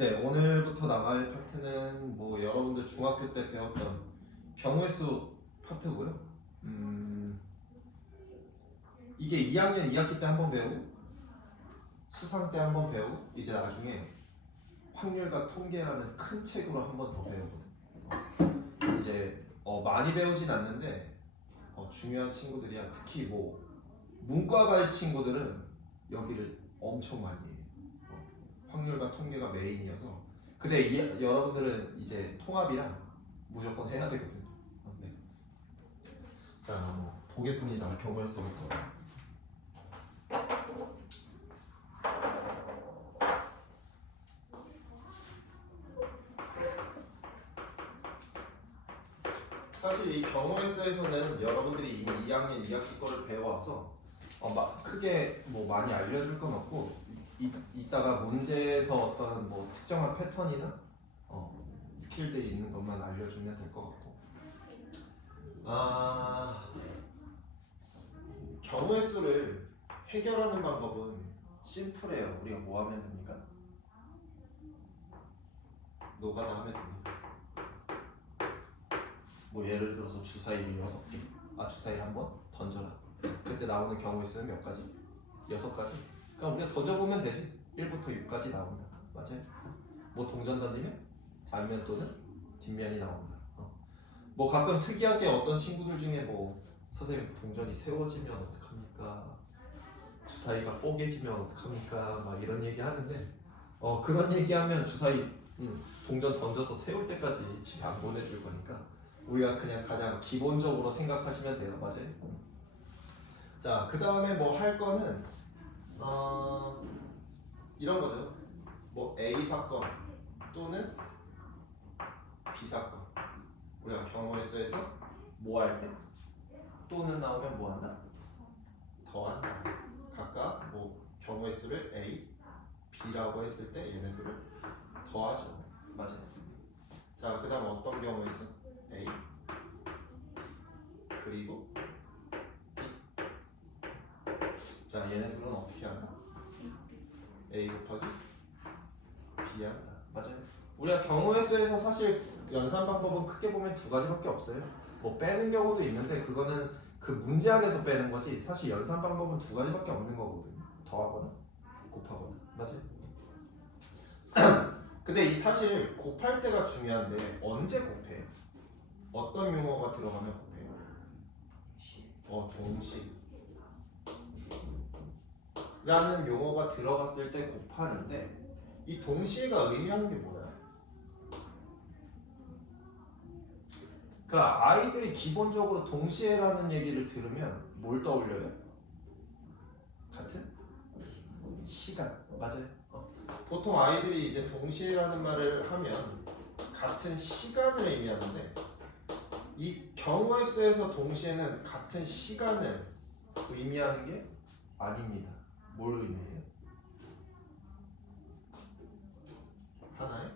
네, 오늘부터 나갈 파트는 뭐 여러분들 중학교 때 배웠던 경우의 수 파트고요. 이게 2학년 2학기 때 한번 배우고 수상 때 한번 배우고 이제 나중에 확률과 통계라는 큰 책으로 한 번 더 배우거든. 이제 많이 배우진 않는데 중요한 친구들이야. 특히 뭐 문과 갈 친구들은 여기를 엄청 많이 해요. 확률과 통계가 메인이어서. 근데 여러분들은 이제 통합이랑 무조건 해야 되거든요. 네. 자, 한번 보겠습니다. 경우의 수부터. 사실 이 경우의 수에서는 여러분들이 이미 2학년 2학기 거를 배워와서 크게 뭐 많이 알려줄 건 없고 이따가 문제에서 어떤 뭐 특정한 패턴이나 스킬들이 있는 것만 알려주면 될 것 같고. 경우의 수를 해결하는 방법은 심플해요. 우리가 뭐 하면 됩니까? 노가다 하면 됩니다. 뭐 예를 들어서 주사위를 6개, 주사위를 한번 던져라. 그때 나오는 경우의 수는 몇 가지? 6가지. 그럼 우리가 던져보면 되지. 1부터 6까지 나온다. 맞아요? 뭐 동전 던지면 앞면 또는 뒷면이 나온다. 뭐 가끔 특이하게 어떤 친구들 중에 뭐 선생님 동전이 세워지면 어떡합니까? 주사위가 뽀개지면 어떡합니까? 막 이런 얘기 하는데 그런 얘기하면 주사위 동전 던져서 세울 때까지 집에 안 보내줄 거니까 우리가 그냥 가장 기본적으로 생각하시면 돼요. 맞아요? 자, 그 다음에 뭐 할 거는 이런 거죠. 뭐 A 사건 또는 B 사건. 우리가 경우의 수에서 뭐 할 때 또는 나오면 뭐 한다? 더한다. 각각 뭐 경우의 수를 A, B라고 했을 때 얘네들을 더하죠. 맞아요. 자, 그 다음 어떤 경우의 수? A 그리고 B. 자, 얘네들은 어떻게 한다? A 곱하기 B 한다. 맞아요. 우리가 경우의 수에서 사실 연산 방법은 크게 보면 2가지밖에 없어요. 뭐 빼는 경우도 있는데 그거는 그 문제 안에서 빼는 거지 사실 연산 방법은 2가지밖에 없는 거거든요. 더하거나 곱하거나. 맞아요. 근데 이 사실 곱할 때가 중요한데 언제 곱해? 어떤 용어가 들어가면 곱해요? 동시 라는 용어가 들어갔을 때 곱하는데 이 동시에가 의미하는 게 뭐야? 그러니까 아이들이 기본적으로 동시에라는 얘기를 들으면 뭘 떠올려요? 같은 시간. 맞아요. 보통 아이들이 이제 동시에라는 말을 하면 같은 시간을 의미하는데 이 경우의 수에서 동시에는 같은 시간을 의미하는 게 아닙니다. 뭘 의미해요? 하나의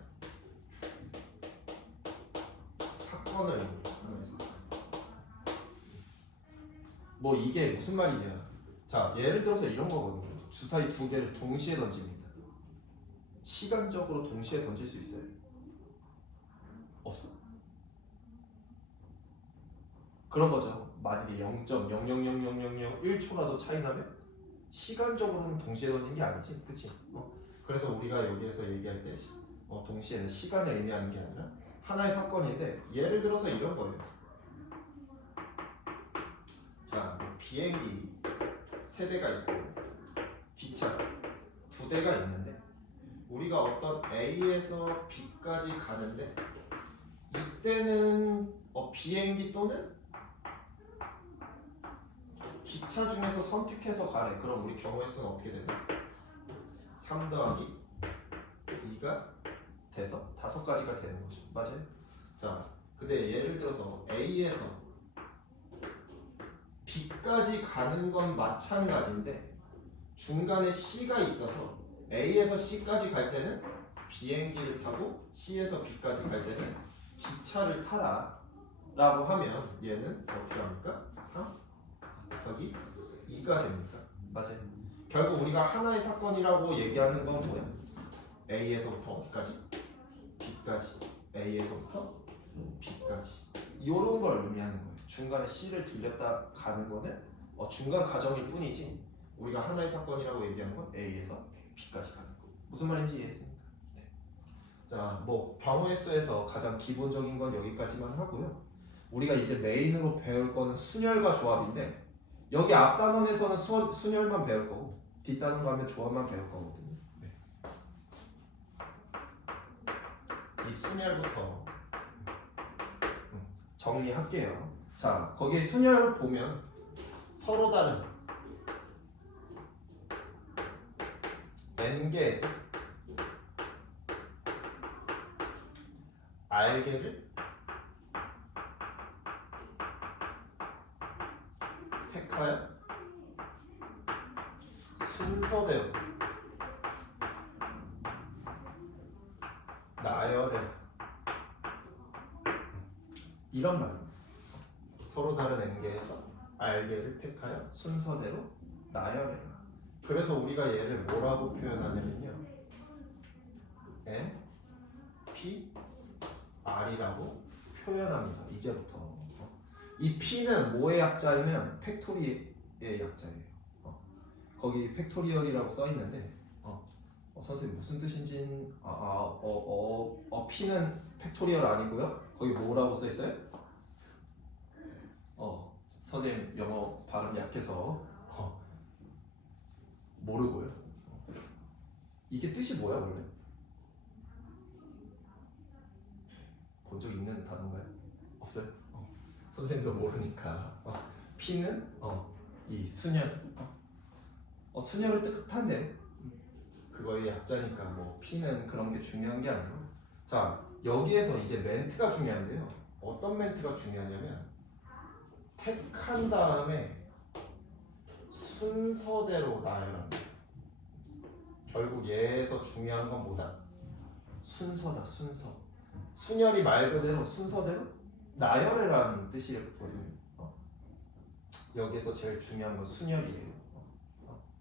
사건을 의미해요. 하나의 사건. 뭐 이게 무슨 말이냐? 자, 예를 들어서 이런 거거든요. 주사위 2개를 동시에 던집니다. 시간적으로 동시에 던질 수 있어요? 없어. 그런 거죠. 만약에 0.0000001초라도 차이 나면 시간적으로는 동시에 던진 게 아니지, 그치? 그래서 우리가 여기에서 얘기할 때 동시에는 시간을 의미하는 게 아니라 하나의 사건인데 예를 들어서 이런 거예요. 자, 비행기 3대가 있고 기차 2대가 있는데 우리가 어떤 A에서 B까지 가는데 이때는 비행기 또는 기차 중에서 선택해서 가래. 그럼 우리 경우의 수는 어떻게 되나? 3 더하기 2가 돼서 5가지가 되는 거죠. 맞아요? 자, 근데 예를 들어서 A에서 B까지 가는 건 마찬가지인데 중간에 C가 있어서 A에서 C까지 갈 때는 비행기를 타고 C에서 B까지 갈 때는 기차를 타라 라고 하면 얘는 어떻게 합니까? 3 곱하기 2가 됩니까? 맞아요. 결국 우리가 하나의 사건이라고 얘기하는 건 뭐야? A에서부터 어디까지? B까지. A에서부터 B까지. 이런 걸 의미하는 거예요. 중간에 C를 들렸다 가는 거는 중간 과정일 뿐이지 우리가 하나의 사건이라고 얘기하는 건 A에서 B까지 가는 거. 무슨 말인지 이해했습니까? 네. 자, 뭐 경우의 수에서 가장 기본적인 건 여기까지만 하고요. 우리가 이제 메인으로 배울 거는 순열과 조합인데 여기 앞 단원에서는 순열만 배울 거고 뒷 단원 가면 조합만 배울 거거든요. 네. 이 순열부터 정리할게요. 자, 거기에 순열을 보면 서로 다른 n개에서 r개를 택하여 순서대로 나열해. 이런 말입니다. 서로 다른 n개에서 r개를 택하여 순서대로 나열해라. 그래서 우리가 얘를 뭐라고 표현하냐면요, n, p, r이라고 표현합니다. 이제부터 이 p는 뭐의 약자이면 팩토리의 약자예요. 거기 팩토리얼이라고 써 있는데 선생님 무슨 뜻인지는 p는 팩토리얼 아니고요. 거기 뭐라고 써 있어요? 선생님 영어 발음 약해서 모르고요. 이게 뜻이 뭐야 원래? 본 적 있는 단어인가요? 없어요? 선생님도 모르니까. P는 이 순열. 순열을 뜻한데 그거의 약자니까 뭐 P는 그런 게 중요한 게 아니고. 자, 여기에서 이제 멘트가 중요한데요. 어떤 멘트가 중요하냐면 택한 다음에 순서대로 나열합니다. 결국 얘에서 중요한 건 뭐다? 순서다, 순서. 순열이 말 그대로 순서대로 나열해라는 뜻이거든요. 여기에서 제일 중요한 건 순열이에요.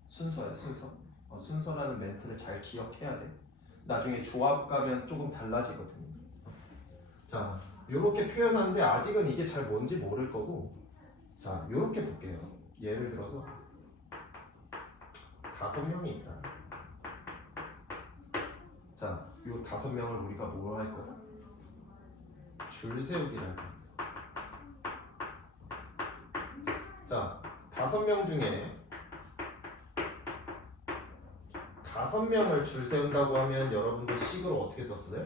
순서야, 순서. 순서라는 멘트를 잘 기억해야 돼. 나중에 조합 가면 조금 달라지거든요. 자, 요렇게 표현하는데 아직은 이게 잘 뭔지 모를 거고, 자, 요렇게 볼게요. 예를 들어서 5명이 있다. 자, 요 5명을 우리가 뭐로 할 거다? 줄 세우기를 할 겁니다. 자, 5명 중에 5명을 줄 세운다고 하면 여러분들 식으로 어떻게 썼어요?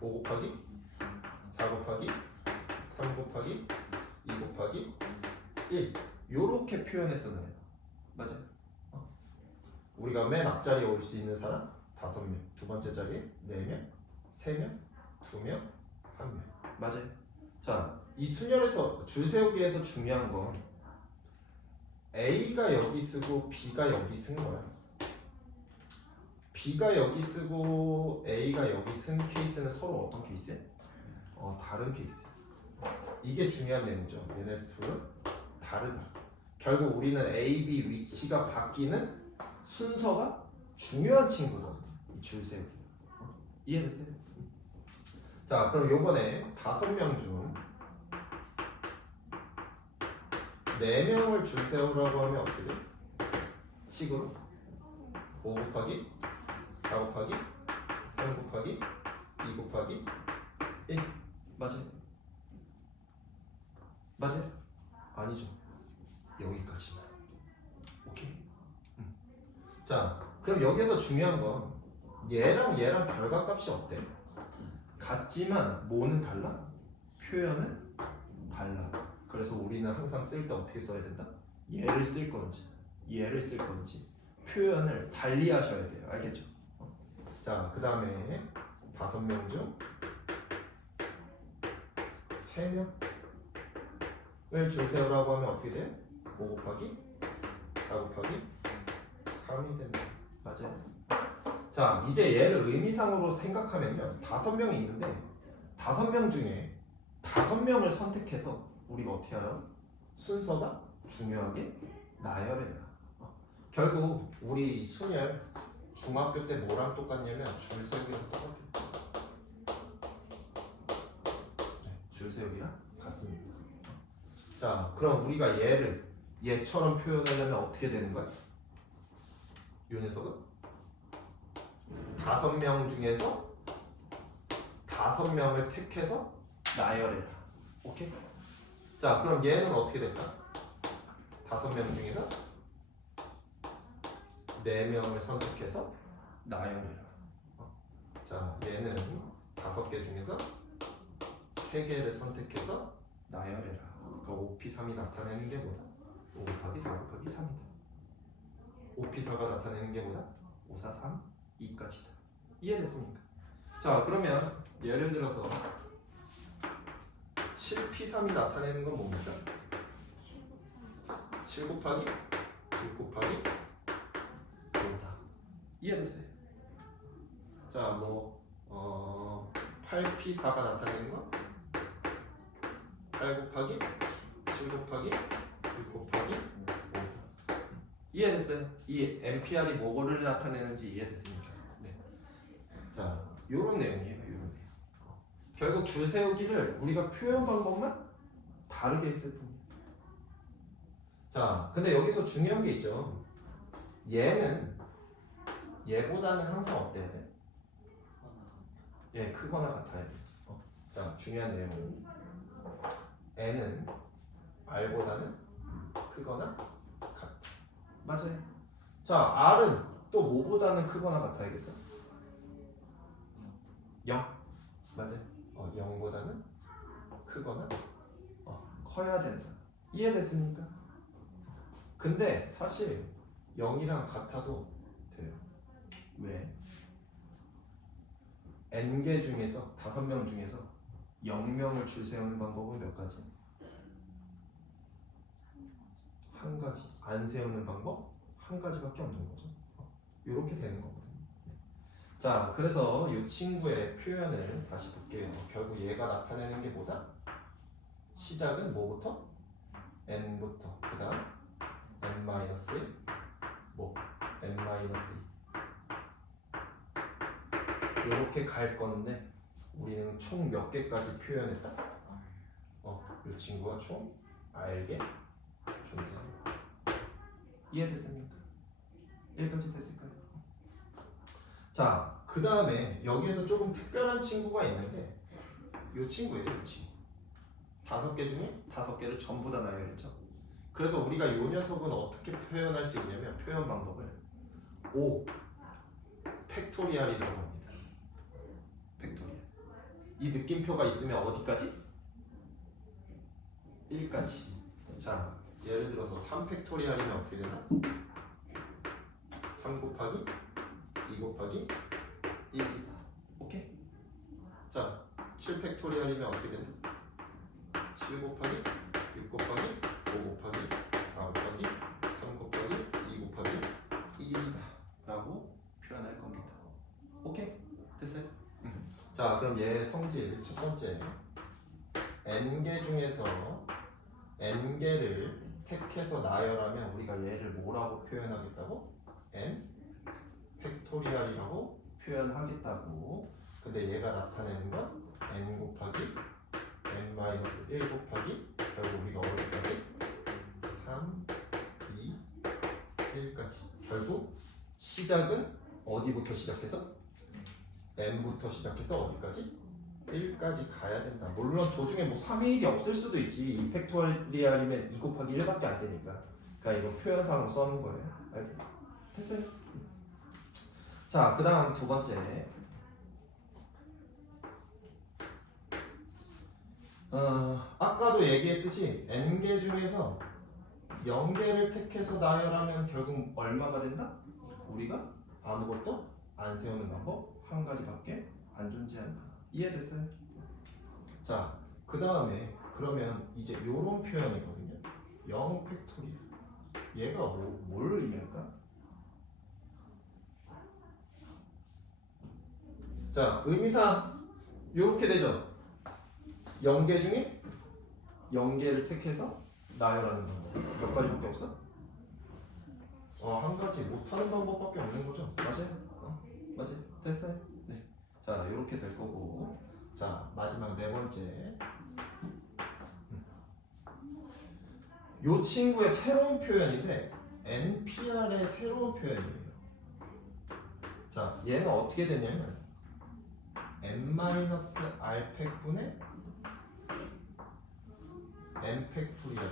5 곱하기 4 곱하기 3 곱하기 2 곱하기 1 요렇게 표현했었나요? 맞아요? 우리가 맨 앞자리에 올 수 있는 사람 5명, 두 번째 자리에 4명, 3명, 2명, 1명. 맞아요? 자, 이 순열에서 줄 세우기에서 중요한 건 A가 여기 쓰고 B가 여기 쓴 거야. B가 여기 쓰고 A가 여기 쓴 케이스는 서로 어떤 케이스야? 다른 케이스. 이게 중요한 내용이죠. 얘네 둘은 다르다. 결국 우리는 A, B 위치가 바뀌는 순서가 중요한 친구거든요. 이 줄 세우기. 이해됐어요? 자, 그럼 요번에 5명 중 4명을 줄 세우라고 하면 어떻게 돼? 식으로 5 곱하기 4 곱하기 3 곱하기 2 곱하기 1 맞아요? 맞아요? 아니죠. 여기까지만. 오케이? 자, 그럼 여기서 중요한 건 얘랑 얘랑 결과값이 어때? 같지만 뭐는 달라? 표현은 달라. 그래서 우리는 항상 쓸 때 어떻게 써야 된다? 얘를 쓸 건지 얘를 쓸 건지 표현을 달리 하셔야 돼요. 알겠죠? 자, 그 다음에 5명 중 3명을 줄 세우라고 하면 어떻게 돼요? 5 곱하기 4 곱하기 3이 된다. 맞아요? 자, 이제 얘를 의미상으로 생각하면요, 5명이 있는데 5명 중에 5명을 선택해서 우리가 어떻게 하라고? 순서가 중요하게 나열해라. 결국 우리 순열 중학교 때 뭐랑 똑같냐면 줄 세우기랑 똑같아요. 네, 줄 세우기랑 같습니다. 자, 그럼 우리가 얘처럼 표현하려면 어떻게 되는 거야? 이 녀석은 5명 중에서 5명을 택해서 나열해라. 오케이? 자, 그럼 얘는 어떻게 될까? 5명 중에서 4명을 선택해서 나열해라. 자, 얘는 5개 중에서 3개를 선택해서 나열해라. 그러니까 5P3이 나타내는 게 뭐다? 5 곱하기 4 곱하기 3이다. 5P4가 나타내는 게 뭐다? 5, 4, 3, 2까지다. 이해됐습니까? 자, 그러면 예를 들어서 7P3이 나타내는 건 뭡니까? 7 곱하기 6 곱하기 5다. 이해됐어요? 자, 뭐 8P4가 나타내는 건 8 곱하기 7 곱하기 6 곱하기 5다. 이해됐어요? 이 NPR이 뭐를 나타내는지 이해됐습니까? 네. 자, 요런 내용이에요. 요런 내용. 결국 줄 세우기를 우리가 표현 방법만 다르게 했을 뿐이에요. 자, 근데 여기서 중요한 게 있죠. 얘보다는 항상 어때야 돼? 얘 크거나 같아야 돼. 자, 중요한 내용은 n은 r보다는 크거나 같다. 맞아요. 자, r은 또 뭐보다는 크거나 같아야겠어? 0. 맞아요. 0보다는 크거나 커야 된다. 이해됐습니까? 근데 사실 0이랑 같아도 돼요. 왜? n개 중에서 5명 중에서 0명을 줄 세우는 방법은 몇 가지? 한 가지. 안 세우는 방법 한 가지밖에 없는 거죠. 이렇게 되는 거거든요. 자, 그래서 이 친구의 표현을 다시 볼게요. 결국 얘가 나타내는 게 뭐다? 시작은 뭐부터? n부터. 그 다음 n-1 뭐? n-2 이렇게 갈 건데 우리는 총 몇 개까지 표현했다? 이 친구가 총 알게 존재합니다. 이해됐습니까? 여기까지 됐을까요? 자, 그 다음에 여기에서 조금 특별한 친구가 있는데 이 친구예요. 이 친구. 5개 중에 5개를 전부 다 나열했죠. 그래서 우리가 이 녀석은 어떻게 표현할 수 있냐면 표현 방법을 5 팩토리얼이라고 합니다. 팩토리얼. 이 느낌표가 있으면 어디까지? 1까지. 자, 예를 들어서 3 팩토리얼이면 어떻게 되나? 3 곱하기 2 곱하기 1이다. 오케이? 자, 7 팩토리얼이면 어떻게 된다? 7 곱하기 6 곱하기 5 곱하기 4 곱하기 3 곱하기 2 곱하기 1이다 라고 표현할 겁니다. 오케이? 됐어요? 자, 그럼 얘 성질 첫 번째 n개 중에서 n개를 택해서 나열하면 우리가 얘를 뭐라고 표현하겠다고? n 팩토리얼이라고 표현하겠다고. 근데 얘가 나타내는 건 n 곱하기 n-1 곱하기 결국 우리가 어디까지? 3, 2, 1까지. 결국 시작은 어디부터 시작해서? n부터 시작해서 어디까지? 1까지 가야 된다. 물론 도중에 뭐 3의 1이 없을 수도 있지. 2 팩토리얼이면 2 곱하기 1밖에 안 되니까. 그러니까 이거 표현상으로 써는 거예요. 알겠죠? 됐어요? 자, 그 다음 두 번째. 아까도 얘기했듯이 n개 중에서 0개를 택해서 나열하면 결국 얼마가 된다? 우리가 아무것도 안 세우는 방법 한 가지밖에 안 존재한다. 이해됐어요? 자, 그 다음에 그러면 이제 요런 표현이거든요. 0 팩토리얼. 얘가 뭘 의미할까? 자, 의미상 요렇게 되죠. 0개 중에 0개를 택해서 나열하는 방법 몇 가지밖에 없어? 한 가지 못하는 방법밖에 없는 거죠. 맞아요? 맞아요. 됐어요? 네. 자, 이렇게 될 거고. 자, 마지막 네 번째. 요 친구의 새로운 표현인데 NPR의 새로운 표현이에요. 자, 얘는 어떻게 되냐면 n-r 팩분의 n 팩토리얼.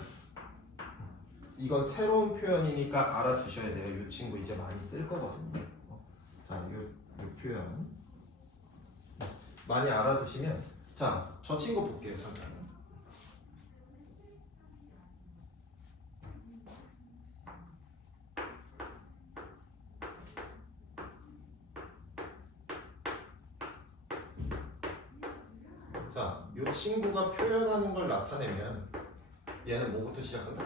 이건 새로운 표현이니까 알아두셔야 돼요. 이 친구 이제 많이 쓸 거거든요. 자, 요 표현 많이 알아두시면, 자, 저 친구 볼게요. 잠깐. 자, 이 친구가 표현하는 걸 나타내면 얘는 뭐부터 시작한다?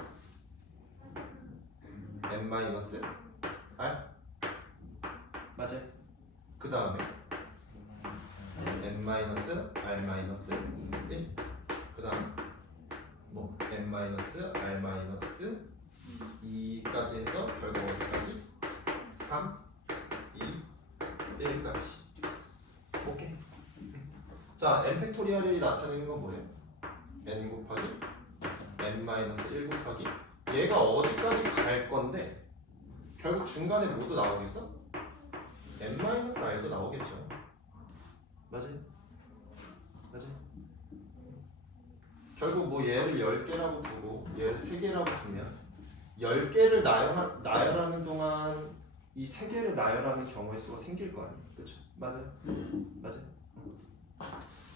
n-r 맞아요? 그 다음에 n-r-1 그 다음 뭐 n-r-2까지 해서 결국 어디까지? 3, 2, 1까지. 오케이. 자, n 팩토리얼이 나타내는 건 뭐예요? n 곱하기 n-1 곱하기 얘가 어디까지 갈 건데 결국 중간에 뭐도 나오겠어? n-r도 나오겠죠. 맞아요? 맞아요? 결국 뭐 얘를 10개라고 두고 얘를 3개라고 두면 10개를 나열하는 동안 이 3개를 나열하는 경우의 수가 생길 거 아니에요. 그렇죠? 맞아요? 맞아요?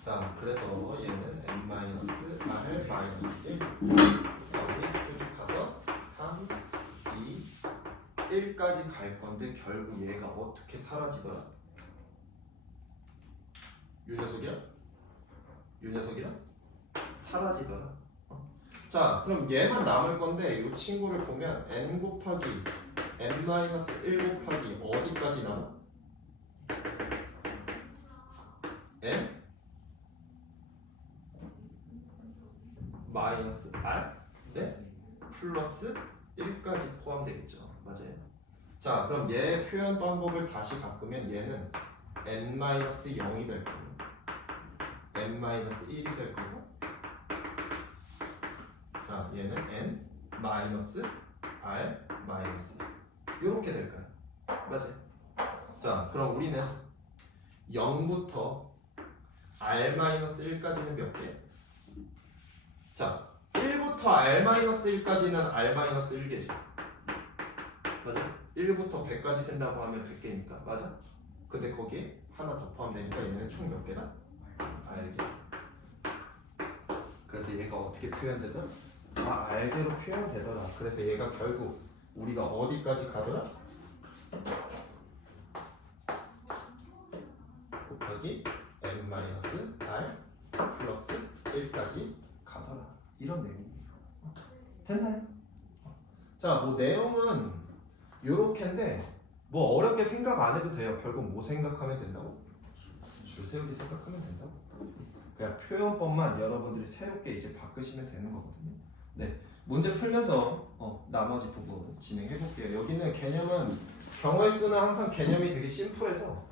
자, 그래서 얘는 n-r-1 여기 쭉 가서 3, 2, 1까지 갈 건데 결국 얘가 어떻게 사라지더라? 요 녀석이야? 요 녀석이야? 사라지더라. 자, 그럼 얘만 남을 건데 이 친구를 보면 n 곱하기 n-1 곱하기 어디까지 남아? n 마이너스 r 네? 플러스 1까지 포함되겠죠. 맞아요. 자, 그럼 얘 표현 방법을 다시 바꾸면 얘는 n-0이 될 거고 n-1이 될 거고, 자, 얘는 n-r-1 이렇게 될까요? 맞아요. 자, 그럼 우리는 0부터 r-1까지는 몇 개? 자, 1부터 r-1까지는 r-1개죠. 맞아? 1부터 100까지 센다고 하면 100개니까. 맞아? 근데 거기에 하나 더 포함되니까 얘는 총 몇 개다? r개. 그래서 얘가 어떻게 표현되더라? r개로 표현되더라. 그래서 얘가 결국 우리가 어디까지 가더라? 곱하기 n-r 플러스 1까지 가더라. 이런 내용이에요. 됐나요? 자, 뭐 내용은 요렇게인데 뭐 어렵게 생각 안 해도 돼요. 결국 뭐 생각하면 된다고? 줄 세우기 생각하면 된다고. 그냥 표현법만 여러분들이 새롭게 이제 바꾸시면 되는 거거든요. 네, 문제 풀면서 나머지 부분 진행해 볼게요. 여기는 개념은 경우의 수는 항상 개념이 되게 심플해서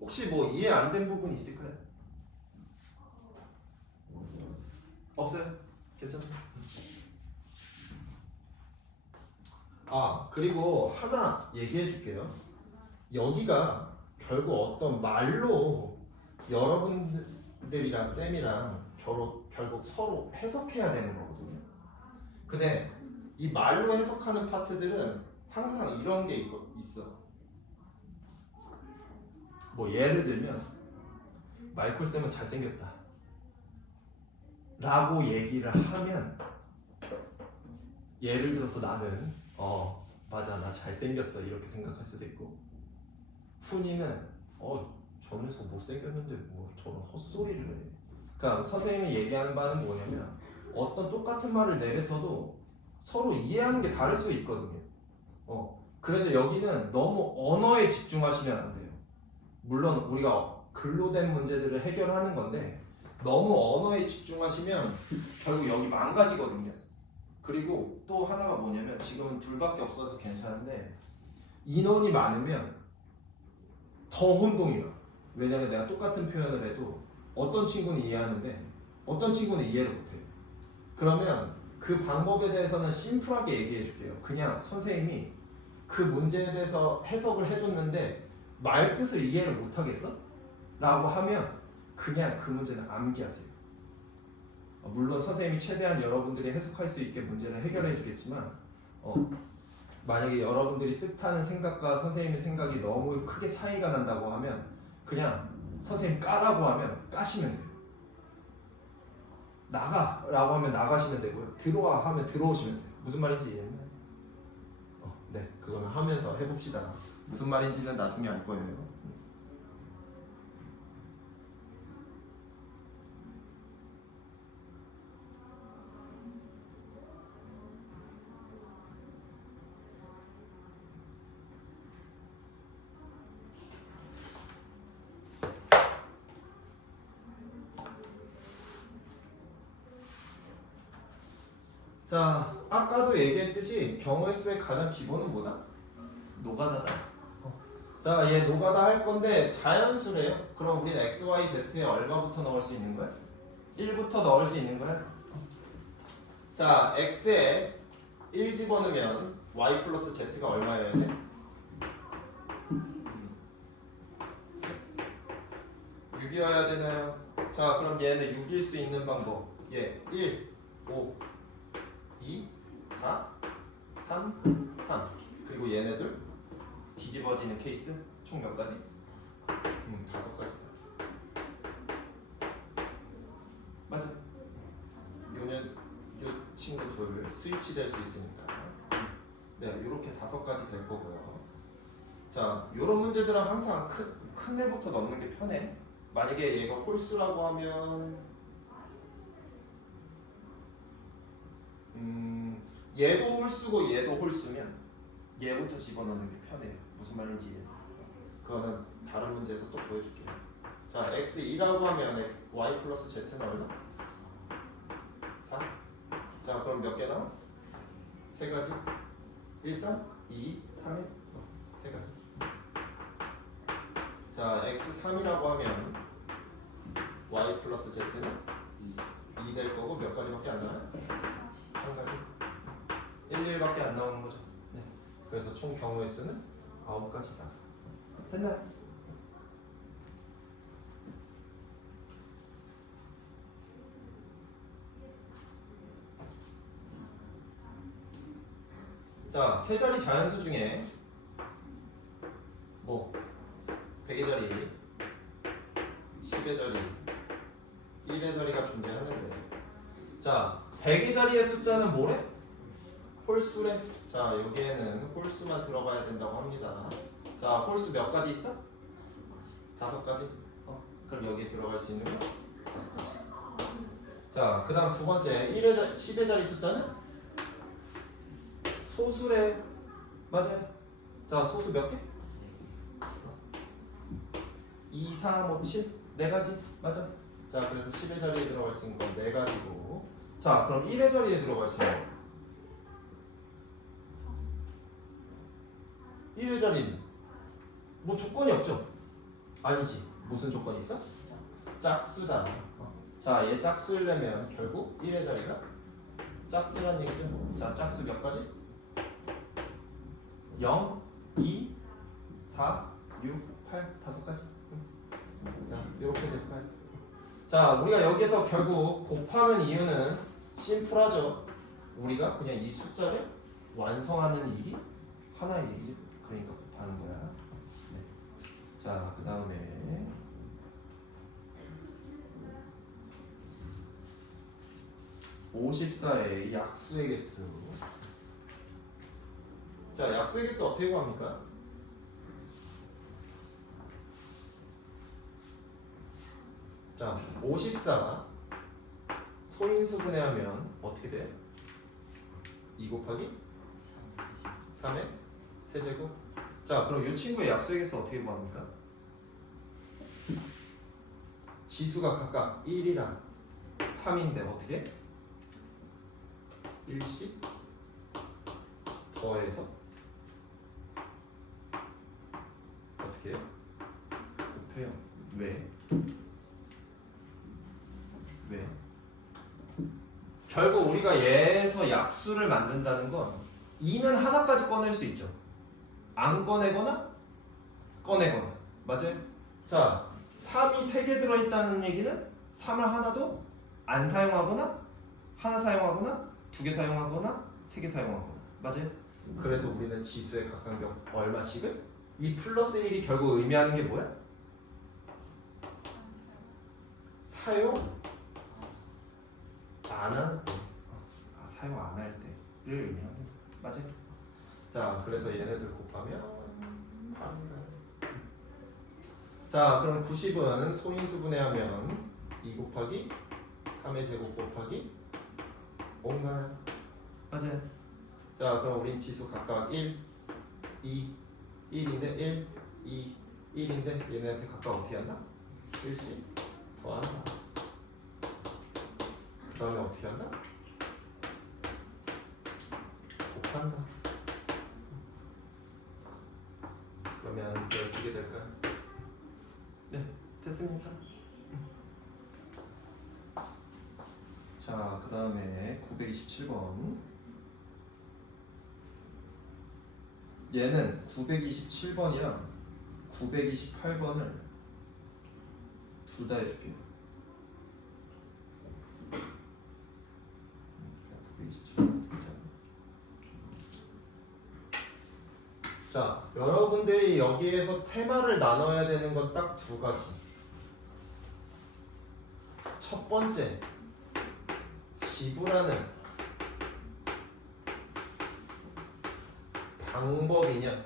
혹시 뭐 이해 안 된 부분 있을까요? 없어요? 괜찮아요? 그리고 하나 얘기해 줄게요. 여기가 결국 어떤 말로 여러분들이랑 쌤이랑 결국 서로 해석해야 되는 거거든요. 근데 이 말로 해석하는 파트들은 항상 이런 게 있어. 뭐 예를 들면 마이클 쌤은 잘생겼다 라고 얘기를 하면, 예를 들어서 나는 맞아 나 잘생겼어 이렇게 생각할 수도 있고, 훈이는 저 녀석 못생겼는데 뭐 저런 헛소리를 해. 그러니까 선생님이 얘기하는 바는 뭐냐면 어떤 똑같은 말을 내뱉어도 서로 이해하는 게 다를 수 있거든요. 그래서 여기는 너무 언어에 집중하시면 안 돼요. 물론 우리가 글로 된 문제들을 해결하는 건데 너무 언어에 집중하시면 결국 여기 망가지거든요. 그리고 또 하나가 뭐냐면 지금은 둘밖에 없어서 괜찮은데 인원이 많으면 더 혼동이 와. 왜냐면 내가 똑같은 표현을 해도 어떤 친구는 이해하는데 어떤 친구는 이해를 못해요. 그러면 그 방법에 대해서는 심플하게 얘기해 줄게요. 그냥 선생님이 그 문제에 대해서 해석을 해줬는데 말 뜻을 이해를 못하겠어? 라고 하면 그냥 그 문제는 암기하세요. 물론 선생님이 최대한 여러분들이 해석할 수 있게 문제를 해결해 주겠지만 만약에 여러분들이 뜻하는 생각과 선생님의 생각이 너무 크게 차이가 난다고 하면 그냥 선생님 까라고 하면 까시면 돼요. 나가라고 하면 나가시면 되고요. 들어와 하면 들어오시면 돼요. 무슨 말인지 이해했나요? 네, 그거는 하면서 해봅시다. 무슨 말인지는 나중에 알 거예요. 자, 아까도 얘기했듯이 경우의 수의 가장 기본은 뭐다? 노가다다. 자, 얘 노가다 할 건데 자연수래요. 그럼 우리는 x, y, z에 얼마부터 넣을 수 있는 거야? 1부터 넣을 수 있는 거야. 자, x에 1 집어넣으면 y 플러스 z가 얼마여야 돼? 6이어야 되나요? 자, 그럼 얘는 6일 수 있는 방법. 얘 1, 5, 2, 4, 3, 3. 그리고 얘네들 뒤집어지는 케이스 총 몇 가지? 5가지. 맞아. 요 친구 둘 스위치 될 수 있으니까. 네, 이렇게 5가지 될 거고요. 자, 이런 문제들은 항상 큰 애부터 넣는 게 편해. 만약에 얘가 홀수라고 하면 얘도 홀수고 얘도 홀수면 얘부터 집어넣는 게 편해요. 무슨 말인지 이해했어요? 그거는 다른 문제에서 또 보여줄게요. 자, x2라고 하면 y 플러스 z는 얼마? 4? 자, 그럼 몇 개 나와? 3가지? 1, 3, 2, 3에 3가지. 자, x3이라고 하면 y 플러스 z는 2 될 거고 몇 가지밖에 안 나와요? 1가지. 1, 1밖에 안 나오는 거죠. 네. 그래서 총 경우의 수는 9가지다. 됐나요? 자, 세 자리 자연수 중에 뭐 100의 자리, 10의 자리, 1의 자리가 존재하는데 자, 100의 자리의 숫자는 뭐래? 홀수래. 자, 여기에는 홀수만 들어가야 된다고 합니다. 자, 홀수 몇 가지 있어? 5가지. 그럼 여기에 들어갈 수 있는 거 5가지. 자, 그 다음 두 번째 10의 자리 숫자는 소수래. 맞아요. 자, 소수 몇 개? 2, 3, 5, 7 4가지. 맞아. 자, 그래서 10의 자리에 들어갈 수 있는 건 4가지고. 자, 그럼 1의 자리에 들어갈 수 있는 거 1의 자리는 뭐 조건이 없죠? 아니지. 무슨 조건이 있어? 짝수다. 자, 얘 짝수이려면 결국 1의 자리가 짝수란 얘기죠. 자, 짝수 몇 가지? 0, 2, 4, 6, 8 5가지. 자, 이렇게 될까요? 자, 우리가 여기서 결국 곱하는 이유는 심플하죠. 우리가 그냥 이 숫자를 완성하는 일이 하나의 일이지. 그러니까 곱하는 거야. 네. 자, 그 다음에 54의 약수의 개수. 자, 약수의 개수 어떻게 구합니까? 자, 54 소인수분해 하면 어떻게 돼? 2 곱하기 3의 세제곱. 자, 그럼 이 친구의 약수의 개수 어떻게 구합니까? 지수가 각각 1이랑 3인데 어떻게? 1씩 더해서 어떻게 해요? 곱해요. 왜? 왜? 결국 우리가 얘에서 약수를 만든다는 건 2는 하나까지 꺼낼 수 있죠. 안 꺼내거나 꺼내거나. 맞아요? 자, 3이 3개 들어있다는 얘기는 3을 하나도 안 사용하거나 하나 사용하거나 2개 사용하거나 3개 사용하거나. 맞아요? 그래서 우리는 지수의 각각몇 얼마씩을? 이 플러스 1이 결국 의미하는 게 뭐야? 사용 안 할 때. 사용 안 할 때를 의미합니다. 맞아요? 자, 그래서 얘네들 곱하면 8인가요? 자, 그럼 90은 소인수분해하면 2 곱하기 3의 제곱 곱하기 5인가요? 맞아요. 자, 그럼 우린 지수 각각 1, 2, 1인데 1, 2, 1인데 얘네한테 각각 어떻게 한다? 1씩 더한다. 그 다음에 어떻게 한다? 곱한다. 그러면 12개 될까요? 네, 됐습니까? 자, 그 다음에 927번. 얘는 927번이랑 928번을 둘 다 해줄게요. 927번. 자, 여러분들이 여기에서 테마를 나눠야 되는 건 딱 두 가지. 첫 번째, 지불하는 방법이냐.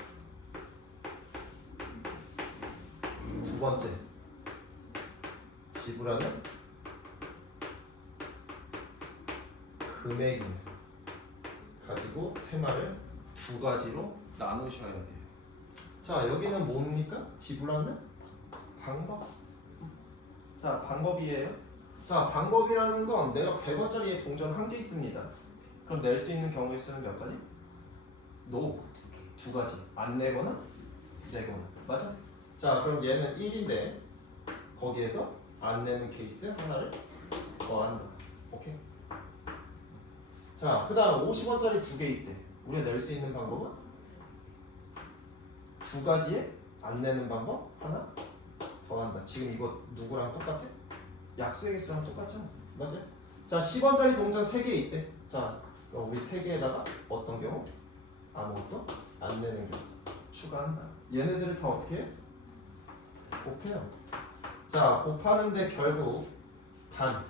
두 번째, 지불하는 금액이냐. 가지고 테마를 두 가지로 나누셔야 돼요. 자, 여기는 뭡니까? 지불하는 방법. 자, 방법이에요. 자, 방법이라는 건 내가 100원짜리에 동전 한 개 있습니다. 그럼 낼 수 있는 경우의 수는 몇 가지? 두 가지. 안 내거나 내거나. 맞아? 자, 그럼 얘는 1인데 거기에서 안 내는 케이스 하나를 더한다. 오케이? 자, 그 다음 50원짜리 2개 있대. 우리가 낼 수 있는 방법은 두 가지에 안 내는 방법 하나 더한다. 지금 이거 누구랑 똑같아? 약수의 개수랑 똑같잖아. 맞아요? 자, 10원짜리 동전 3개 있대. 자, 그럼 우리 3개에다가 어떤 경우? 아무것도 안 내는 경우 추가한다. 얘네들을 다 어떻게 해? 곱해요. 자, 곱하는데 결국 단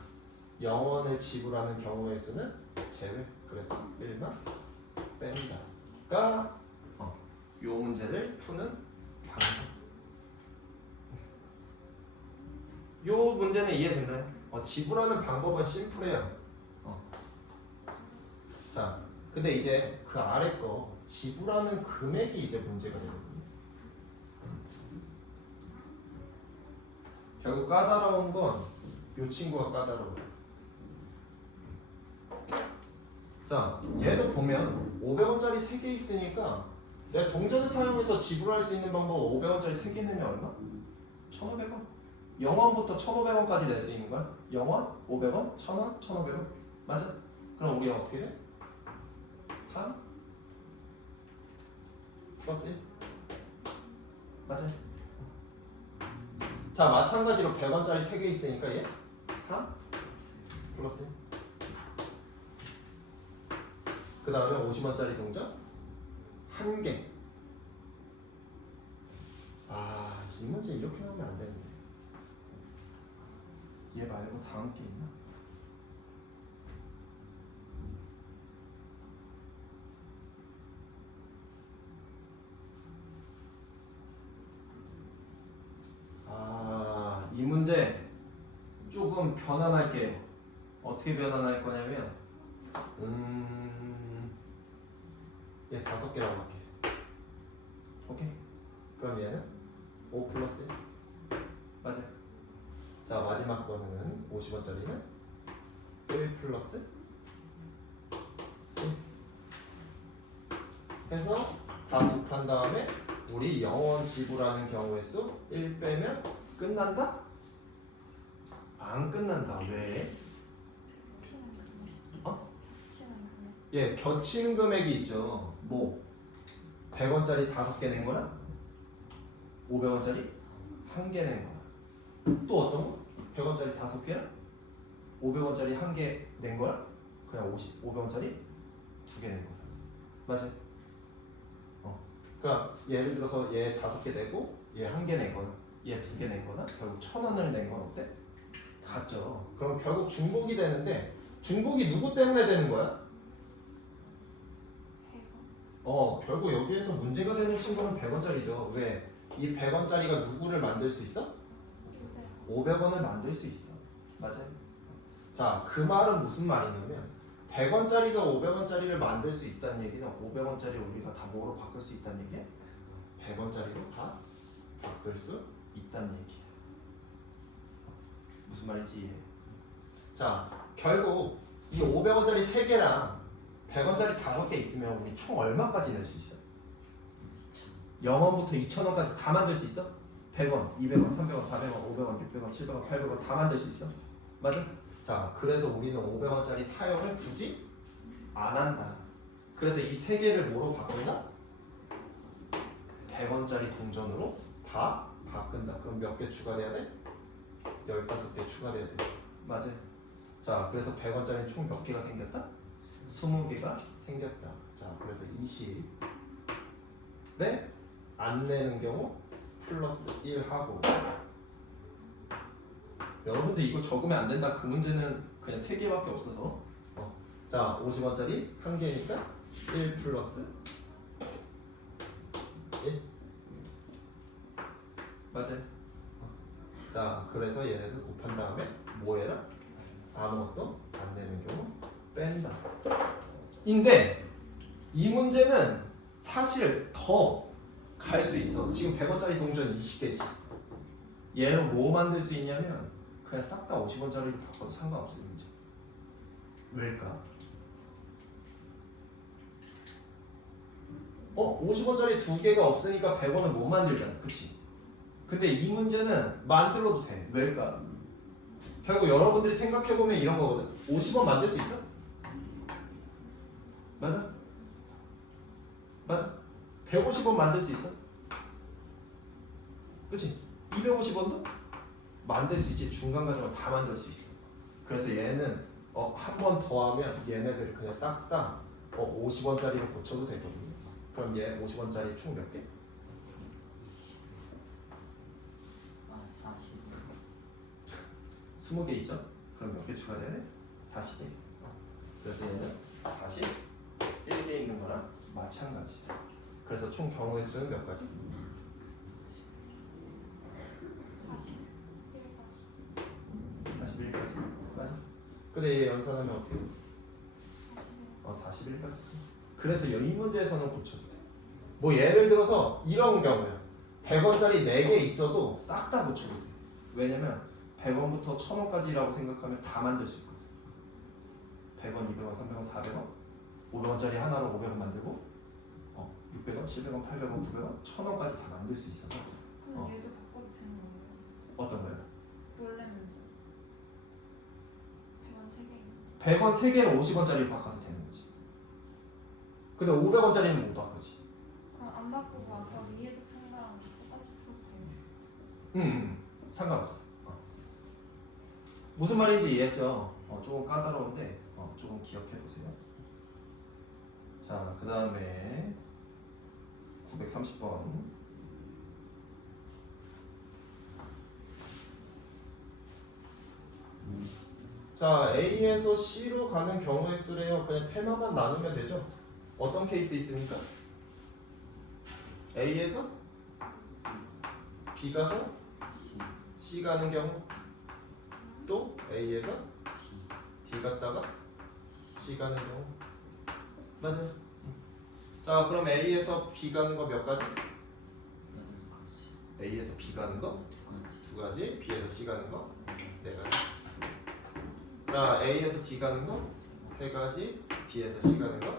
0원을 지불하는 경우의 수는 제외. 그래서 1만 뺀다가 이 문제를 푸는 방법. 이 문제는 이해됐나요? 지불하는 방법은 심플해요. 자, 근데 이제 그 아래 거 지불하는 금액이 이제 문제가 되거든요. 결국 까다로운 건 이 친구가 까다로워요. 자, 얘도 보면 500원짜리 3개 있으니까 내가 동전을 사용해서 지불할 수 있는 방법은 500원짜리 3개 내면 얼마? 1,500원. 0원부터 1,500원까지 낼 수 있는 거야? 0원, 500원, 1,000원, 1,500원. 맞아? 그럼 우리가 어떻게 돼? 3 플러스 1. 맞아? 자, 마찬가지로 100원짜리 3개 있으니까 얘 3 플러스 1. 그 다음에 50원짜리 동전 1개. 아, 이 문제 이렇게 나오면 안 되는데. 얘 말고 다음 게 있나? 아, 이 문제 조금 변환할게요. 어떻게 변환할 거냐면 얘 5개라고 할게. 오케이? 그럼 얘는 5 플러스 1. 맞아요. 자 마지막 거는 50원짜리는 1 플러스 1 해서 다 곱한 다음에 우리 영원 지불하는 경우의 수 1 빼면 끝난다? 안 끝난다. 왜? 어? 예, 겹치는 금액이 있죠. 뭐 100원짜리 5개 낸 거랑 500원짜리 1개 낸 거랑 또 어떤 거? 100원짜리 5개랑 500원짜리 1개 낸 거랑 그냥 500원짜리 2개 낸 거랑 맞아? 그러니까 예를 들어서 얘 5개 내고 얘 1개 낸 거나 얘 2개 낸 거나 결국 1,000원을 낸 건 어때? 같죠. 그럼 결국 중복이 되는데 중복이 누구 때문에 되는 거야? 결국 여기에서 문제가 되는 친구는 100원짜리죠. 왜? 이 100원짜리가 누구를 만들 수 있어? 500원을 만들 수 있어. 맞아요. 자, 그 말은 무슨 말이냐면 100원짜리가 500원짜리를 만들 수 있다는 얘기는 500원짜리 우리가 다 뭐로 바꿀 수 있다는 얘기야? 100원짜리로 다 바꿀 수 있다는 얘기야. 무슨 말인지 이해해. 자, 결국 이 500원짜리 3개랑 100원짜리 5개 있으면 우리 총 얼마까지 낼 수 있어? 0원부터 2,000원까지 다 만들 수 있어? 100원, 200원, 300원, 400원, 500원, 600원, 700원, 800원 다 만들 수 있어? 맞아? 자, 그래서 우리는 500원짜리 사용을 굳이 안 한다. 그래서 이 3개를 뭐로 바꾼다? 100원짜리 동전으로 다 바꾼다. 그럼 몇 개 추가돼야 돼? 15개 추가돼야 돼. 맞아요. 자, 그래서 100원짜리는 총 몇 개가 생겼다? 20개가 생겼다. 자, 그래서 20에 안 내는 경우 플러스 1 하고 여러분들 이거 적으면 안 된다. 그 문제는 그냥 3개밖에 없어서 자, 50원짜리 1개니까 1 플러스 1 맞아요. 자, 그래서 얘네들 곱한 다음에 뭐 해라? 아무것도 안 내는 경우 뺀다. 인데 이 문제는 사실 더 갈 수 있어. 지금 100원짜리 동전 20개지. 얘를 뭐 만들 수 있냐면 그냥 싹 다 50원짜리로 바꿔도 상관없어요. 문제. 왜일까? 50원짜리 2개가 없으니까 100원은 못 만들잖아. 그치? 근데 이 문제는 만들어도 돼. 왜일까? 결국 여러분들이 생각해보면 이런 거거든. 50원 만들 수 있어? 맞아? 맞아? 150원 만들 수 있어? 그치? 250원도 만들 수 있지. 중간 과정을 다 만들 수 있어. 그래서 얘는 한 번 더 하면 얘네들 그냥 싹 다 50원짜리로 고쳐도 되거든요. 그럼 얘 50원짜리 총 몇 개? 20개 있죠? 그럼 몇 개 추가돼야 돼? 40개. 그래서 얘는 41개 있는 거랑 마찬가지. 그래서 총 경우의 수는 몇 가지? 41까지. 맞아. 근데 얘 연산하면 어떻게 돼? 41까지. 그래서 이 문제에서는 고쳐도 돼. 뭐 예를 들어서 이런 경우야. 100원짜리 4개 있어도 싹 다 고쳐도 돼. 왜냐면 100원부터 1000원까지라고 생각하면 다 만들 수 있거든. 100원, 200원, 300원, 400원, 500원짜리 하나로 500원 만들고 600원, 700원, 800원, 900원, 1000원까지 다 만들 수 있어서. 그럼 얘도 바꿔도 되는 거예요? 어떤 거요? 원래 문제 100원 3개 100원 3개를 50원짜리로 바꿔도 되는 거지. 근데 500원짜리는 못 바꾸지. 그럼 안 바꾸고 아까 위에서 푼 거랑 똑같이 풀어도 돼요? 상관없어. 무슨 말인지 이해했죠? 조금 까다로운데 조금 기억해 보세요. 자, 그 다음에 930번. 자, A에서 C로 가는 경우의 수래요. 그냥 테마만 나누면 되죠. 어떤 케이스 있습니까? A에서 B 가서 C 가는 경우, 또 A에서 D 갔다가 C 가는 경우. 맞아요. 자, 그럼 A에서 B 가는 거 몇 가지? A에서 B 가는 거 두 가지, B에서 C 가는 거 네 가지. 자, A에서 D 가는 거 세 가지, B에서 C 가는 거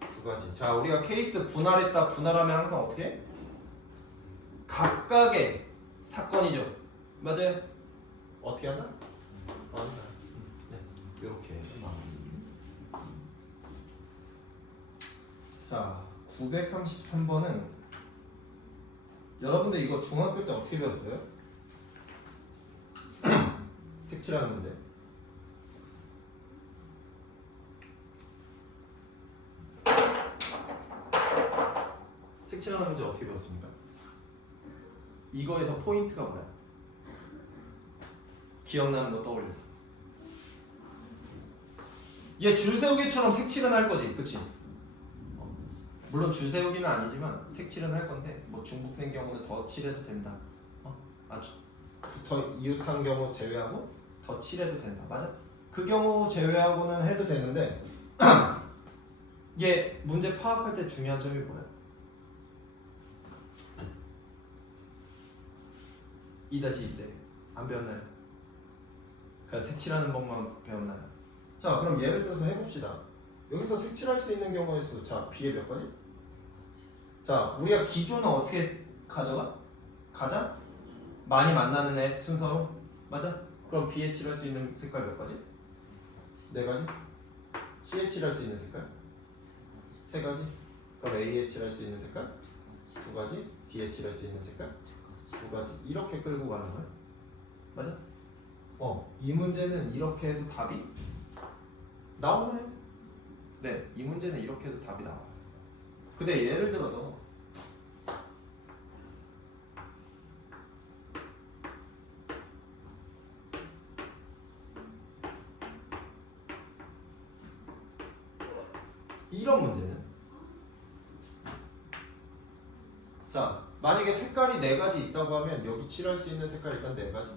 두 가지. 자, 우리가 케이스 분할했다 분할하면 항상 어떻게 해? 각각의 사건이죠. 맞아요? 어떻게 한다? 네, 이렇게 마무리. 자, 933번은 여러분들 이거 중학교 때 어떻게 배웠어요? 색칠하는 문제. 색칠하는 문제 어떻게 배웠습니까? 이거에서 포인트가 뭐야? 기억나는 거 떠올려. 얘 줄세우기처럼 색칠은 할 거지, 그치? 물론 줄세우기는 아니지만 색칠은 할 건데 뭐 중복된 경우는 더 칠해도 된다. 붙어 이웃한 경우 제외하고 더 칠해도 된다. 맞아? 그 경우 제외하고는 해도 되는데 얘 문제 파악할 때 중요한 점이 뭐야? 2-2 때 안 배웠나요? 그냥 색칠하는 법만 배웠나요? 자, 그럼 예를 들어서 해봅시다. 여기서 색칠할 수 있는 경우의 수, 자, B의 몇 가지? 자, 우리가 기존은 어떻게 가져가? 가장 많이 만나는 애 순서로? 맞아? 그럼 B에 칠할 수 있는 색깔 몇 가지? 네 가지? C에 칠할 수 있는 색깔? 세 가지? 그럼 A에 칠할 수 있는 색깔? 두 가지? D에 칠할 수 있는 색깔? 두 가지. 이렇게 끌고 가는 거야. 맞아? 이 문제는 이렇게 해도 답이 나오나요? 네, 이 문제는 이렇게 해도 답이 나와요. 근데 예를 들어서 이런 문제는, 자, 만약에 색깔이 네 가지 있다고 하면 여기 칠할 수 있는 색깔 일단 네 가지.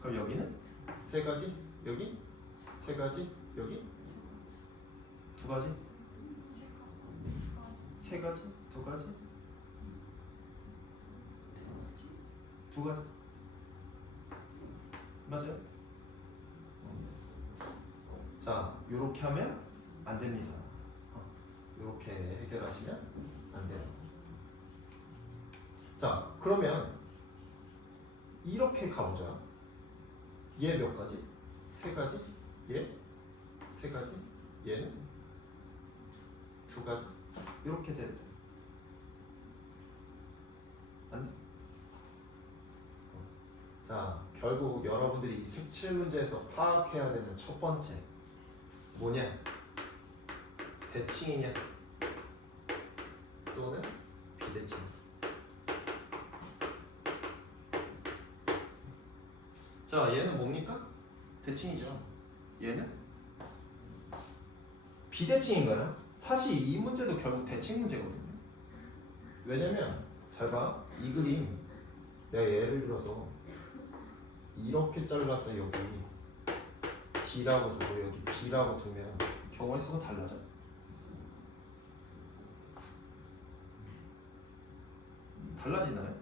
그럼 여기는 세 가지, 여기 세 가지, 여기 두 가지, 세 가지, 두 가지, 두 가지. 맞아요? 자, 요렇게 하면 안 됩니다. 요렇게 해결하시면 안 돼요. 자, 그러면 이렇게 가보자. 얘 몇 가지? 세 가지? 얘? 세 가지? 얘는? 두 가지? 이렇게 돼도 돼. 안 돼? 자, 결국 여러분들이 이 색칠 문제에서 파악해야 되는 첫 번째 뭐냐? 대칭이냐? 또는 비대칭. 자, 얘는 뭡니까? 대칭이죠. 얘는 비대칭인가요? 사실 이 문제도 결국 대칭 문제거든요. 왜냐면 잘 봐. 이 그림 내가 예를 들어서 이렇게 잘라서 여기 B라고 두고 여기 B라고 두면 경우의 수가 달라져. 달라지나요?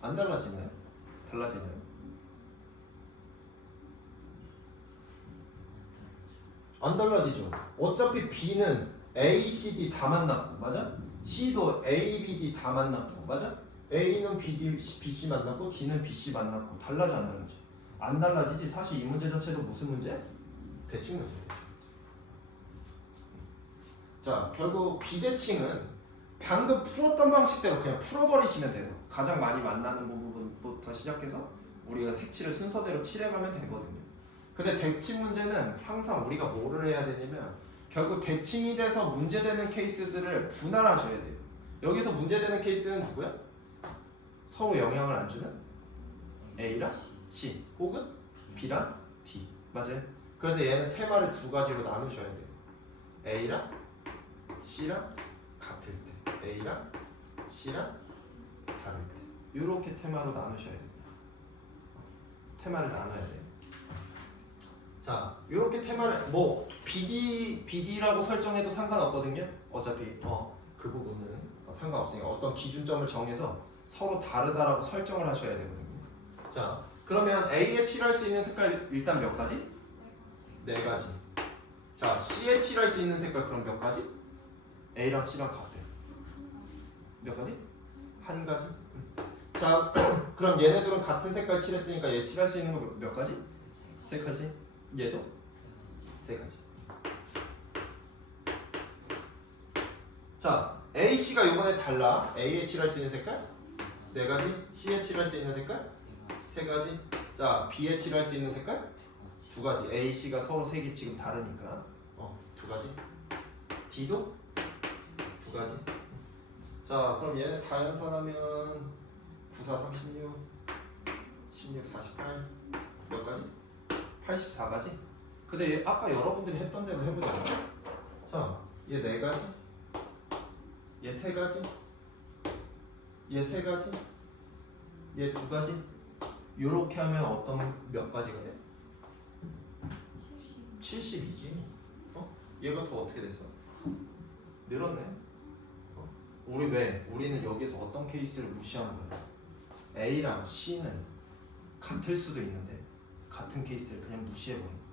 안 달라지나요? 달라지나요? 안 달라지죠. 어차피 B는 A, C, D 다 만났고, 맞아? C도 A, B, D 다 만났고, 맞아? A는 B, D, B, C 만났고, D는 B, C 만났고, 달라져 안 달라져? 안 달라지지. 사실 이 문제 자체도 무슨 문제? 대칭 문제. 자, 결국 비대칭은 방금 풀었던 방식대로 그냥 풀어버리시면 돼요. 가장 많이 만나는 부분부터 시작해서 우리가 색칠을 순서대로 칠해가면 되거든요. 근데 대칭 문제는 항상 우리가 뭐를 해야 되냐면 결국 대칭이 돼서 문제되는 케이스들을 분할하셔야 돼요. 여기서 문제되는 케이스는 누구야? 서로 영향을 안 주는 A랑 C 혹은 B랑 D. 맞아요? 그래서 얘는 테마를 두 가지로 나누셔야 돼요. A랑 C랑 같을 때, A랑 C랑 다를 때, 이렇게 테마로 나누셔야 됩니다. 테마를 나눠야 돼요. 자, 이렇게 테마를 뭐 BD라고 설정해도 상관없거든요. 어차피 그 부분은 상관없으니까 어떤 기준점을 정해서 서로 다르다라고 설정을 하셔야 되거든요. 자, 그러면 A에 칠할 수 있는 색깔 일단 몇 가지? 네 가지. 자, C에 칠할 수 있는 색깔 그럼 몇 가지? A랑 C랑 같아요. 몇 가지? 한 가지. 자, 그럼 얘네들은 같은 색깔 칠했으니까 얘 칠할 수 있는 거 몇 가지? 세 가지. 얘도 세 가지. 자, A, C가 이번에 달라. A에 칠할 수 있는 색깔 네 가지. C에 칠할 수 있는 색깔 세 가지. 자, B에 칠할 수 있는 색깔 두 가지. A, C가 서로 색이 지금 다르니까 두 가지. D도 두 가지. 자, 그럼 얘네 다 연산하면 9, 4, 36, 16, 48 몇 가지? 84가지? 근데 얘 아까 여러분들이 했던 대로 해보자. 자, 얘 네 가지, 얘 세 가지, 얘 세 가지, 얘 두 가지. 요렇게 하면 어떤 몇 가지가 돼? 70이지. 얘가 더 어떻게 됐어? 늘었네. 우리 왜? 우리는 여기서 어떤 케이스를 무시하는 거야? A랑 C는 같을 수도 있는데 같은 케이스를 그냥 무시해버린 거야.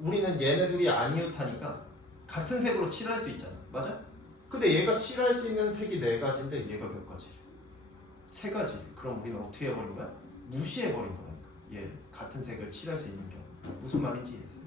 우리는 얘네들이 아니었다니까 같은 색으로 칠할 수 있잖아. 맞아? 근데 얘가 칠할 수 있는 색이 네 가지인데 얘가 몇 가지래? 세 가지. 그럼 우리는 어떻게 해버린 거야? 무시해버린 거라니까. 얘 같은 색을 칠할 수 있는 경우. 무슨 말인지 이해했어요?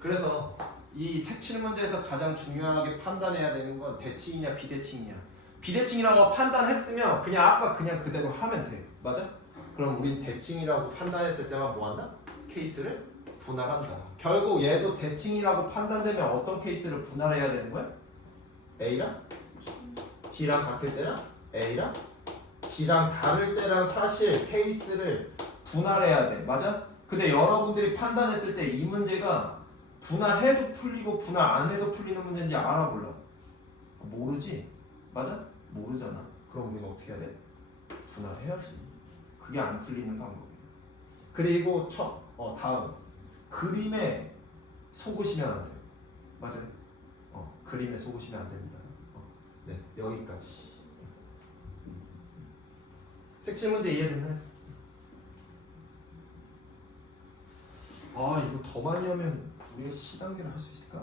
그래서 이 색칠 문제에서 가장 중요하게 판단해야 되는 건 대칭이냐 비대칭이냐. 비대칭이라고 판단했으면 그냥 아까 그냥 그대로 하면 돼. 맞아? 그럼 우린 대칭이라고 판단했을 때만 뭐 한다? 케이스를 분할한다. 결국 얘도 대칭이라고 판단되면 어떤 케이스를 분할해야 되는 거야? A랑 D랑 같을 때랑 A랑 D랑 다를 때랑 사실 케이스를 분할해야 돼. 맞아? 근데 여러분들이 판단했을 때 이 문제가 분할해도 풀리고 분할 안 해도 풀리는 문제인지 알아 몰라? 모르지? 맞아? 모르잖아. 그럼 우리가 어떻게 해야 돼? 분할해야지. 그게 안 풀리는 방법이야. 그리고 다음 그림에 속으시면 안 돼요. 맞아요? 그림에 속으시면 안 됩니다. 네, 여기까지. 색칠 문제 이해됐나요? 아, 이거 더 많이 하면 우리가 C단계를 할 수 있을까?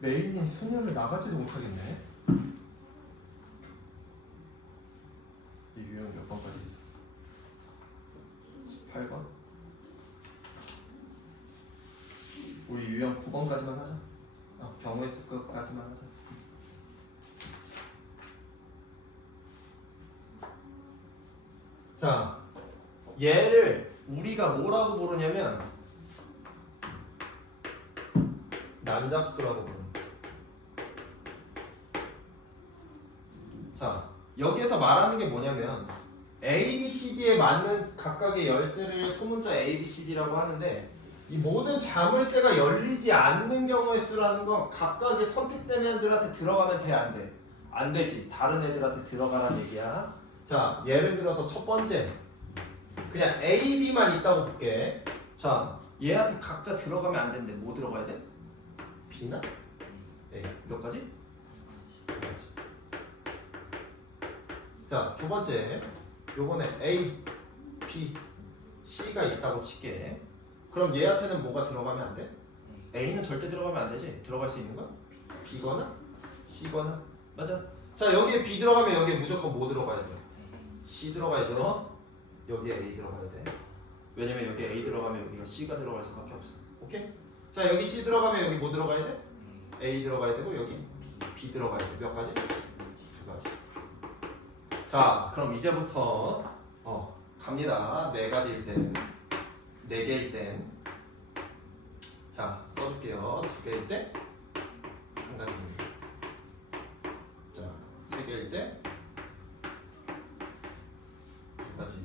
메인이 수능을 나가지도 못하겠네. 이 유형 몇 번까지 있어? 18번? 우리 유형 9번까지만 하자. 경우의 수까지만 하자. 자, 얘를 우리가 뭐라고 부르냐면 난잡수라고 부릅니다. 자, 여기에서 말하는 게 뭐냐면 A, B, C, D에 맞는 각각의 열쇠를 소문자 A, B, C, D라고 하는데 이 모든 자물쇠가 열리지 않는 경우의 수라는 건 각각의 선택된 애들한테 들어가면 돼, 안 돼? 안 되지. 다른 애들한테 들어가라는 얘기야. 자, 예를 들어서 첫 번째 그냥 A, B만 있다고 볼게. 자, 얘한테 각자 들어가면 안 되는데 뭐 들어가야 돼? B나 A. 몇 가지? 두 가지. 자, 두 번째 요번에 A, B, C가 있다고 칠게. 그럼 얘한테는 뭐가 들어가면 안 돼? A는 절대 들어가면 안 되지. 들어갈 수 있는 건 B거나 C거나. 맞아? 자, 여기에 B 들어가면 여기에 무조건 뭐 들어가야 돼? C 들어가야죠. 여기에 A 들어가야 돼. 왜냐면 여기에 A 들어가면 여기가 C가 들어갈 수밖에 없어. 오케이? 자, 여기 C 들어가면 여기 뭐 들어가야 돼? A 들어가야 되고 여기 B 들어가야 돼. 몇 가지? 두 가지. 자, 그럼 이제부터 갑니다. 네 가지일 땐, 네 개일 땐, 자 써줄게요. 두 개일 때 한 가지입니다. 자, 세 개일 때 두 가지.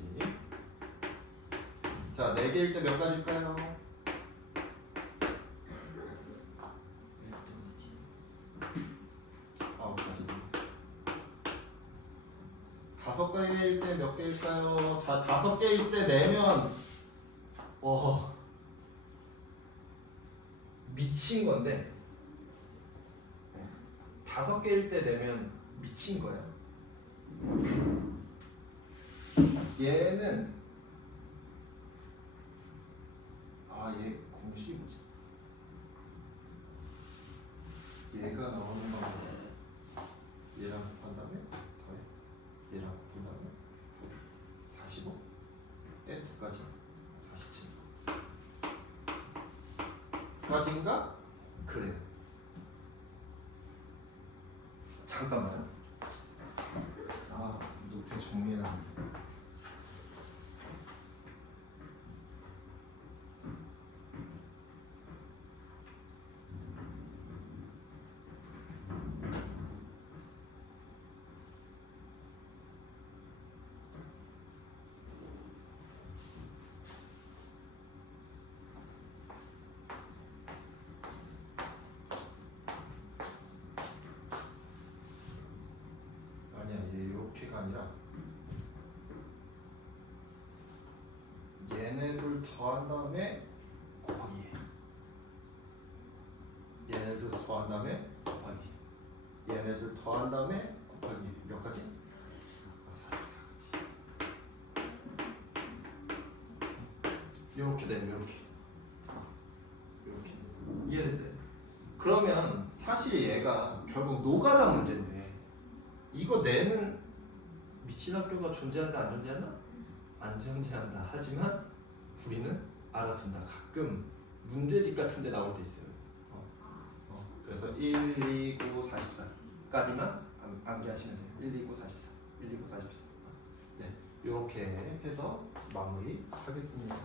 자, 네 개일 때 몇 가지일까요? 때 몇 개일까요? 자, 5개일 때 내면 미친 건데 5개일 때 내면 미친 거야. 얘는 얘 공식이 뭐지? 얘가 나오는 방법 얘랑 곱한 다음에 더해 얘랑 곱한 다음에 45에 2까지 47까지인가? 그래요. 잠깐만요. 노트 정리해놨는데 아니야, 얘 이렇게가 아니라 얘네들 더한 다음에 곱하기 얘네들 더한 다음에 곱하기 얘네들 더한 다음에 곱하기 몇 가지? 44가지. 요렇게 돼요. 요렇게 이해됐어요? 그러면 사실 얘가 결국 노가다 문제인데 이거 내는 미친 학교가 존재한다 안 존재한다? 안 존재한다. 하지만 우리는 알아둔다. 가끔 문제집 같은 데 나올 때 있어요. 그래서 1, 2, 9, 44까지만 암기하시면 돼요. 1, 2, 9, 44 1, 2, 9, 44 네, 이렇게 해서 마무리 하겠습니다.